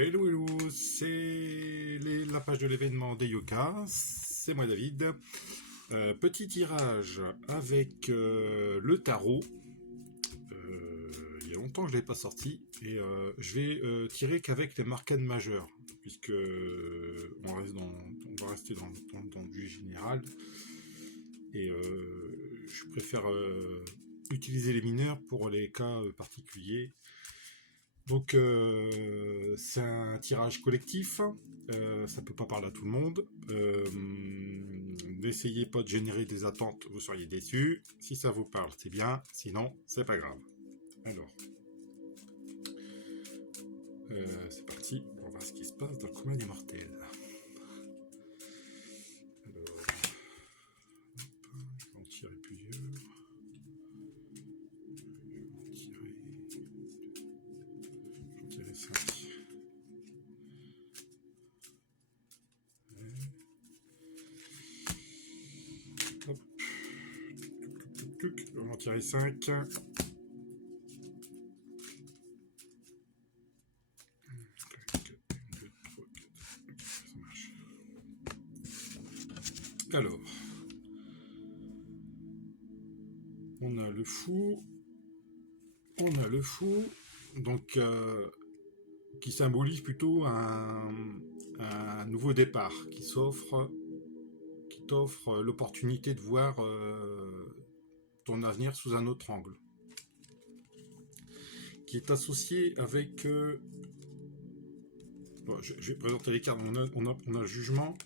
Hello, hello, c'est la page de l'événement des yogas, c'est moi David. Petit tirage avec le tarot. Il y a longtemps que je ne l'ai pas sorti et je vais tirer qu'avec les arcanes majeures, puisque on va rester dans du général et je préfère utiliser les mineurs pour les cas particuliers. Donc c'est un tirage collectif, ça peut pas parler à tout le monde. N'essayez pas de générer des attentes, vous seriez déçus. Si ça vous parle, c'est bien, sinon c'est pas grave. Alors, c'est parti, on va voir ce qui se passe dans le commun des mortels. Alors, je vais en tirer plusieurs. On va en tirer 5. Alors, on a le fou, donc qui symbolise plutôt un nouveau départ, qui t'offre l'opportunité de voir ton avenir sous un autre angle, qui est associé avec bon, je vais présenter les cartes. On a le jugement,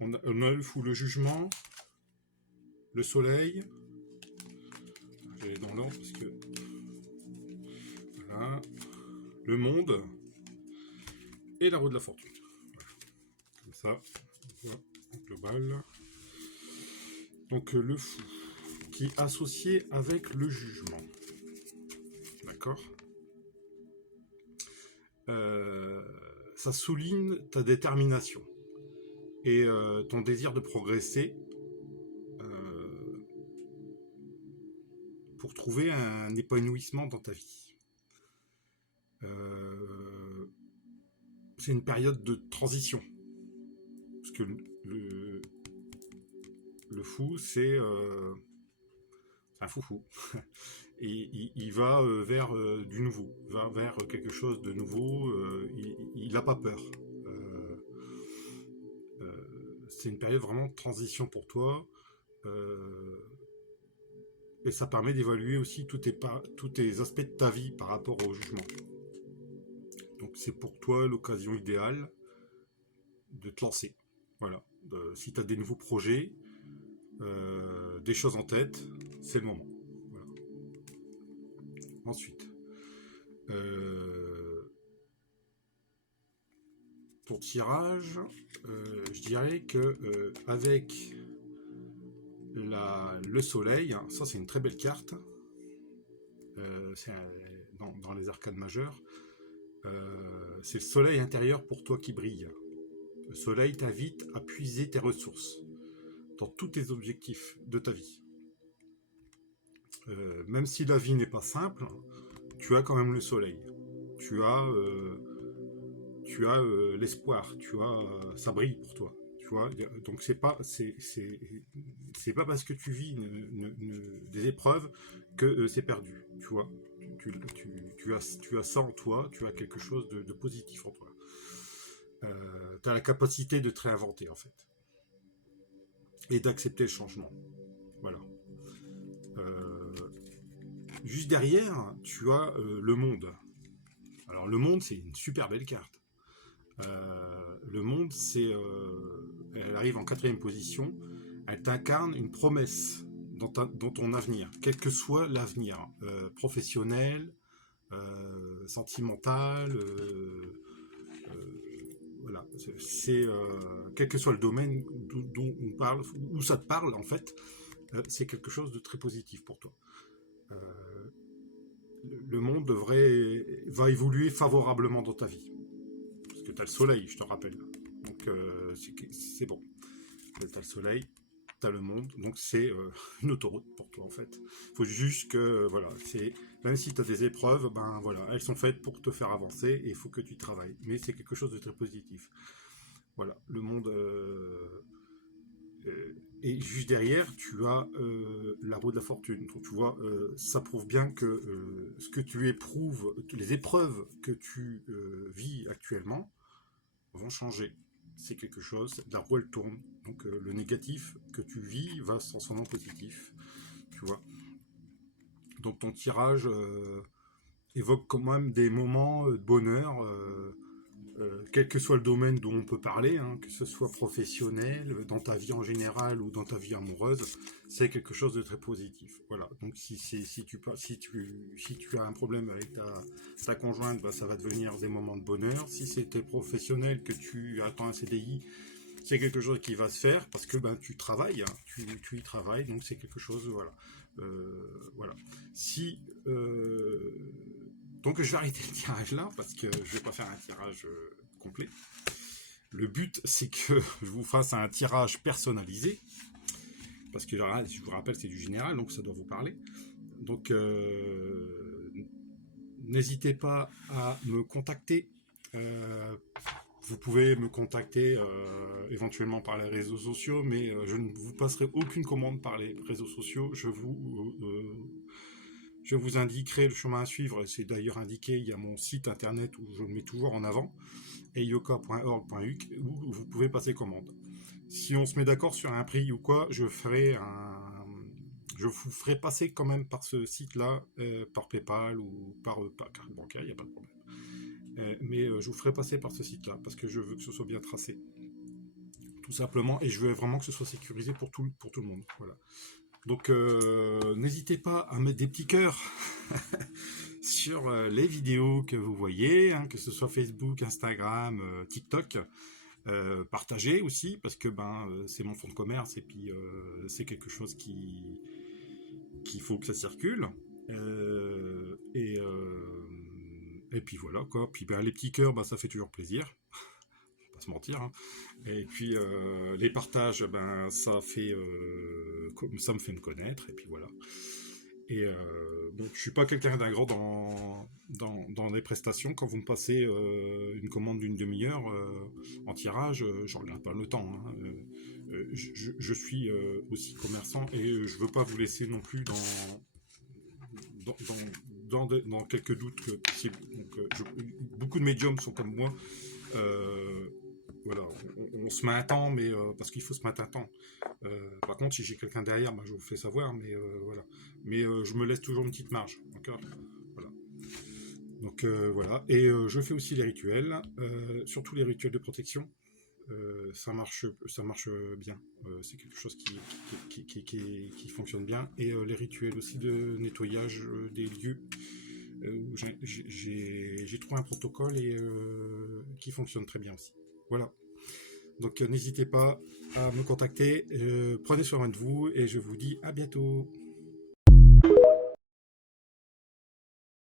on a le fou, le jugement, le soleil. Je vais aller dans l'ordre parce que voilà, le monde et la roue de la fortune. Voilà. Comme ça, on voit en global. Donc le fou, qui est associé avec le jugement. D'accord. Ça souligne ta détermination et ton désir de progresser pour trouver un épanouissement dans ta vie. C'est une période de transition. Parce que le fou, c'est un foufou. Et il va vers du nouveau, il va vers quelque chose de nouveau, il n'a pas peur. C'est une période vraiment de transition pour toi, et ça permet d'évaluer aussi tous tes aspects de ta vie par rapport au jugement. Donc c'est pour toi l'occasion idéale de te lancer. Voilà. Si tu as des nouveaux projets, des choses en tête, c'est le moment. Voilà. Ensuite, pour tirage, je dirais que avec le soleil, ça c'est une très belle carte, dans les arcanes majeures, c'est le soleil intérieur pour toi qui brille. Le soleil t'invite à puiser tes ressources dans tous tes objectifs de ta vie. Même si la vie n'est pas simple, tu as quand même le soleil. Tu as l'espoir. Ça brille pour toi. Tu vois, donc c'est pas parce que tu vis des épreuves que c'est perdu. Tu vois, tu as ça en toi. Tu as quelque chose de positif en toi. Tu as la capacité de te réinventer en fait et d'accepter le changement. Voilà. Juste derrière, tu as le monde. Alors le monde, c'est une super belle carte. Le monde, elle arrive en 4e position. Elle t'incarne une promesse dans ton avenir, quel que soit l'avenir, professionnel, sentimental, voilà. Quel que soit le domaine dont on parle, où ça te parle en fait, c'est quelque chose de très positif pour toi. Le monde va évoluer favorablement dans ta vie. Parce que tu as le soleil, je te rappelle. Donc c'est bon. Tu as le soleil. tu as le monde, donc c'est une autoroute pour toi en fait. Il faut juste que, voilà, même si tu as des épreuves, ben voilà, elles sont faites pour te faire avancer et il faut que tu travailles. Mais c'est quelque chose de très positif. Voilà, le monde. Et juste derrière, tu as la roue de la fortune. Donc tu vois, ça prouve bien que ce que tu éprouves, les épreuves que tu vis actuellement vont changer. C'est quelque chose, la roue elle tourne. Donc le négatif que tu vis va se transformer en positif. Tu vois. Donc ton tirage évoque quand même des moments de bonheur. Quel que soit le domaine dont on peut parler, hein, que ce soit professionnel, dans ta vie en général ou dans ta vie amoureuse, c'est quelque chose de très positif. Voilà. Donc si tu as un problème avec ta conjointe, bah, ça va devenir des moments de bonheur. Si c'était professionnel, que tu attends un CDI, c'est quelque chose qui va se faire parce que ben, tu travailles, hein, tu y travailles, donc c'est quelque chose, voilà. Voilà. Si donc je vais arrêter le tirage là parce que je vais pas faire un tirage complet. Le but c'est que je vous fasse un tirage personnalisé parce que là, je vous rappelle c'est du général donc ça doit vous parler. Donc n'hésitez pas à me contacter. Vous pouvez me contacter éventuellement par les réseaux sociaux, mais je ne vous passerai aucune commande par les réseaux sociaux. Je vous indiquerai le chemin à suivre. C'est d'ailleurs indiqué, il y a mon site internet où je le mets toujours en avant, eyoka.org.uk, où vous pouvez passer commande. Si on se met d'accord sur un prix ou quoi, je vous ferai passer quand même par ce site-là, par PayPal ou par carte bancaire, il n'y a pas de problème. Mais je vous ferai passer par ce site-là parce que je veux que ce soit bien tracé, tout simplement, et je veux vraiment que ce soit sécurisé pour tout le monde. Voilà. Donc n'hésitez pas à mettre des petits cœurs sur les vidéos que vous voyez, hein, que ce soit Facebook, Instagram, TikTok. Partagez aussi parce que c'est mon fonds de commerce et puis c'est quelque chose qu'il faut que ça circule. Et puis voilà quoi. Puis les petits cœurs, ça fait toujours plaisir. Pas se mentir. Hein. Et puis les partages, ça me fait me connaître. Et puis voilà. Et bon, je suis pas quelqu'un d'un grand dans les prestations. Quand vous me passez une commande d'une demi-heure en tirage, j'en regarde pas le temps. Hein. Je suis aussi commerçant et je veux pas vous laisser non plus dans quelques doutes que possible. Donc, beaucoup de médiums sont comme moi. Voilà, on se met un temps, mais parce qu'il faut se mettre un temps. Par contre, si j'ai quelqu'un derrière, je vous fais savoir, mais voilà. Mais je me laisse toujours une petite marge, d'accord. Voilà. Donc voilà, et je fais aussi les rituels, surtout les rituels de protection. Ça marche bien. C'est quelque chose qui fonctionne bien. Et les rituels aussi de nettoyage des lieux. J'ai trouvé un protocole et qui fonctionne très bien aussi. Voilà. Donc n'hésitez pas à me contacter. Prenez soin de vous et je vous dis à bientôt.